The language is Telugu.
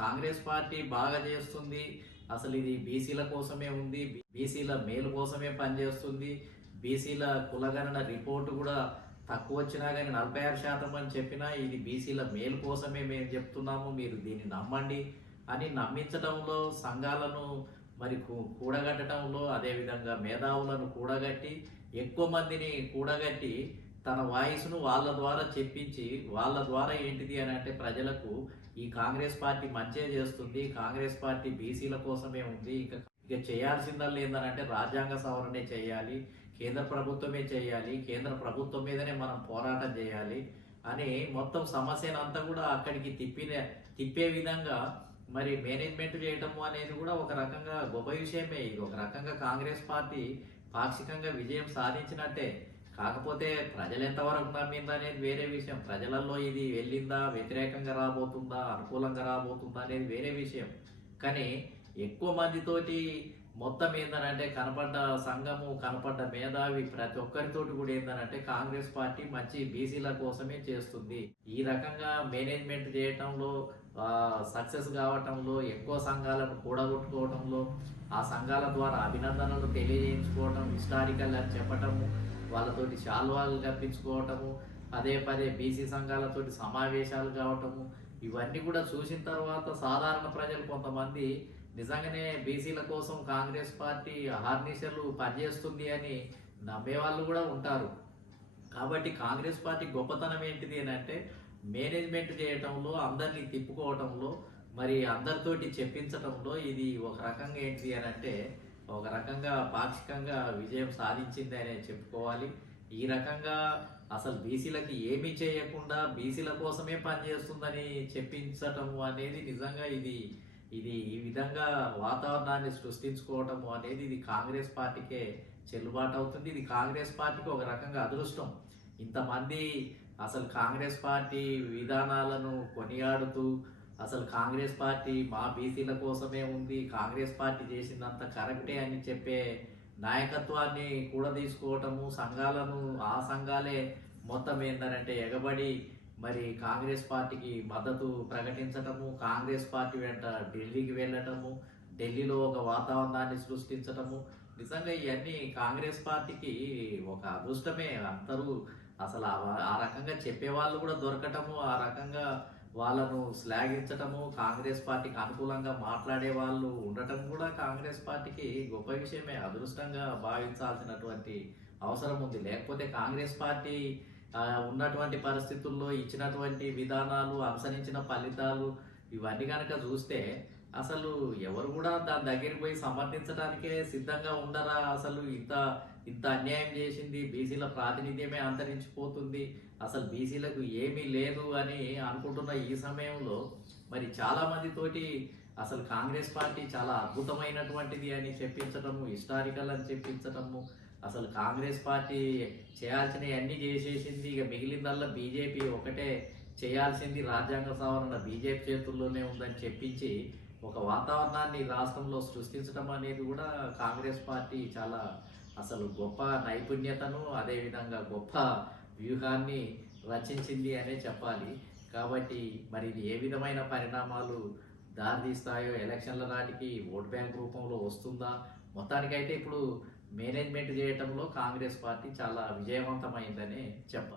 కాంగ్రెస్ పార్టీ బాగా చేస్తుంది, అసలు ఇది బీసీల కోసమే ఉంది, బీసీల మేలు కోసమే పనిచేస్తుంది, బీసీల కులగణన రిపోర్టు కూడా తక్కువ వచ్చినా కానీ 46% అని చెప్పినా ఇది బీసీల మేలు కోసమే మేము చెప్తున్నాము, మీరు దీన్ని నమ్మండి అని నమ్మించడంలో, సంఘాలను మరి కూడగట్టడంలో, అదేవిధంగా మేధావులను కూడగట్టి ఎక్కువ మందిని కూడగట్టి తన వాయిస్ను వాళ్ళ ద్వారా చెప్పించి, వాళ్ళ ద్వారా ఏంటిది అని అంటే ప్రజలకు ఈ కాంగ్రెస్ పార్టీ మంచిగా చేస్తుంది, కాంగ్రెస్ పార్టీ బీసీల కోసమే ఉంది, ఇక చేయాల్సిందల్లా ఏంటంటే రాజ్యాంగ సవరణే చేయాలి, కేంద్ర ప్రభుత్వమే చేయాలి, కేంద్ర ప్రభుత్వం మీదనే మనం పోరాటం చేయాలి అని మొత్తం సమస్యను అంతా కూడా అక్కడికి తిప్పే విధంగా మరి మేనేజ్మెంట్ చేయటము అనేది కూడా ఒక రకంగా గొప్ప విషయమే. ఇది ఒక రకంగా కాంగ్రెస్ పార్టీ పాక్షికంగా విజయం సాధించినట్టే. కాకపోతే ప్రజలు ఎంతవరకు నమ్మిందా అనేది వేరే విషయం. ప్రజలలో ఇది వెళ్ళిందా, వ్యతిరేకంగా రాబోతుందా, అనుకూలంగా రాబోతుందా అనేది వేరే విషయం. కానీ ఎక్కువ మందితోటి మొత్తం ఏందనంటే కనపడ్డ సంఘము, కనపడ్డ మేధావి ప్రతి ఒక్కరితోటి కూడా ఏందనంటే కాంగ్రెస్ పార్టీ మంచి బీసీల కోసమే చేస్తుంది. ఈ రకంగా మేనేజ్మెంట్ చేయటంలో, సక్సెస్ కావటంలో, ఎక్కువ సంఘాలను కూడగొట్టుకోవడంలో, ఆ సంఘాల ద్వారా అభినందనలు తెలియజేయించుకోవటం, హిస్టారికల్ అని చెప్పటము, వాళ్ళతోటి శాల్వాలు కప్పించుకోవటము, పదే పదే బీసీ సంఘాలతోటి సమావేశాలు కావటము, ఇవన్నీ కూడా చూసిన తర్వాత సాధారణ ప్రజలు కొంతమంది నిజంగానే బీసీల కోసం కాంగ్రెస్ పార్టీ అహర్నిశలు పనిచేస్తుంది అని నమ్మే వాళ్ళు కూడా ఉంటారు. కాబట్టి కాంగ్రెస్ పార్టీ గొప్పతనం ఏంటిది అని అంటే మేనేజ్మెంట్ చేయటంలో, అందరినీ తిప్పుకోవటంలో, మరి అందరితోటి చెప్పించటంలో ఇది ఒక రకంగా ఏంటిది అని అంటే ఒక రకంగా పాక్షికంగా విజయం సాధించింది అనే చెప్పుకోవాలి. ఈ రకంగా అసలు బీసీలకి ఏమీ చేయకుండా బీసీల కోసమే పనిచేస్తుందని చెప్పించటము అనేది నిజంగా ఇది ఇది ఈ విధంగా వాతావరణాన్ని సృష్టించుకోవటము అనేది ఇది కాంగ్రెస్ పార్టీకే చెల్లుబాటు అవుతుంది. ఇది కాంగ్రెస్ పార్టీకి ఒక రకంగా అదృష్టం. ఇంతమంది అసలు కాంగ్రెస్ పార్టీ విధానాలను కొనియాడుతూ, అసలు కాంగ్రెస్ పార్టీ మా బీసీల కోసమే ఉంది, కాంగ్రెస్ పార్టీ చేసిందంత కరెక్టే అని చెప్పే నాయకత్వాన్ని కూడా తీసుకోవటము, సంఘాలను ఆ సంఘాలే మొత్తం ఏంటంటే ఎగబడి మరి కాంగ్రెస్ పార్టీకి మద్దతు ప్రకటించటము, కాంగ్రెస్ పార్టీ వెంట ఢిల్లీకి వెళ్ళటము, ఢిల్లీలో ఒక వాతావరణాన్ని సృష్టించటము, నిజంగా ఇవన్నీ కాంగ్రెస్ పార్టీకి ఒక అదృష్టమే. అందరూ అసలు ఆ రకంగా చెప్పేవాళ్ళు కూడా దొరకటము, ఆ రకంగా వాళ్ళను శ్లాఘించటము, కాంగ్రెస్ పార్టీకి అనుకూలంగా మాట్లాడే వాళ్ళు ఉండటం కూడా కాంగ్రెస్ పార్టీకి గొప్ప విషయమే, అదృష్టంగా భావించాల్సినటువంటి అవసరం ఉంది. లేకపోతే కాంగ్రెస్ పార్టీ ఉన్నటువంటి పరిస్థితుల్లో ఇచ్చినటువంటి విధానాలు, అనుసరించిన ఫలితాలు ఇవన్నీ కనుక చూస్తే అసలు ఎవరు కూడా దాని దగ్గరికి పోయి సమర్థించడానికే సిద్ధంగా ఉండరా? అసలు ఇంత ఇంత అన్యాయం చేసింది, బీసీల ప్రాతినిధ్యమే అంతరించిపోతుంది, అసలు బీసీలకు ఏమీ లేదు అని అనుకుంటున్న ఈ సమయంలో మరి చాలా మందితోటి అసలు కాంగ్రెస్ పార్టీ చాలా అద్భుతమైనటువంటిది అని చెప్పించటము, హిస్టారికల్ అని చెప్పించటము, అసలు కాంగ్రెస్ పార్టీ చేయాల్సినవి అన్నీ చేసేసింది, ఇక మిగిలిందల్లా బీజేపీ ఒకటే చేయాల్సింది, రాజ్యాంగ సవరణ బీజేపీ చేతుల్లోనే ఉందని చెప్పించి ఒక వాతావరణాన్ని రాష్ట్రంలో సృష్టించడం అనేది కూడా కాంగ్రెస్ పార్టీ చాలా అసలు గొప్ప నైపుణ్యతను, అదేవిధంగా గొప్ప వ్యూహాన్ని రచించింది అనే చెప్పాలి. కాబట్టి మరి ఇది ఏ విధమైన పరిణామాలు దారితీస్తాయో, ఎలక్షన్ల నాటికి ఓట్ బ్యాంక్ రూపంలో వస్తుందా? మొత్తానికైతే ఇప్పుడు మేనేజ్మెంట్ చేయటంలో కాంగ్రెస్ పార్టీ చాలా విజయవంతమైందని చెప్పాలి.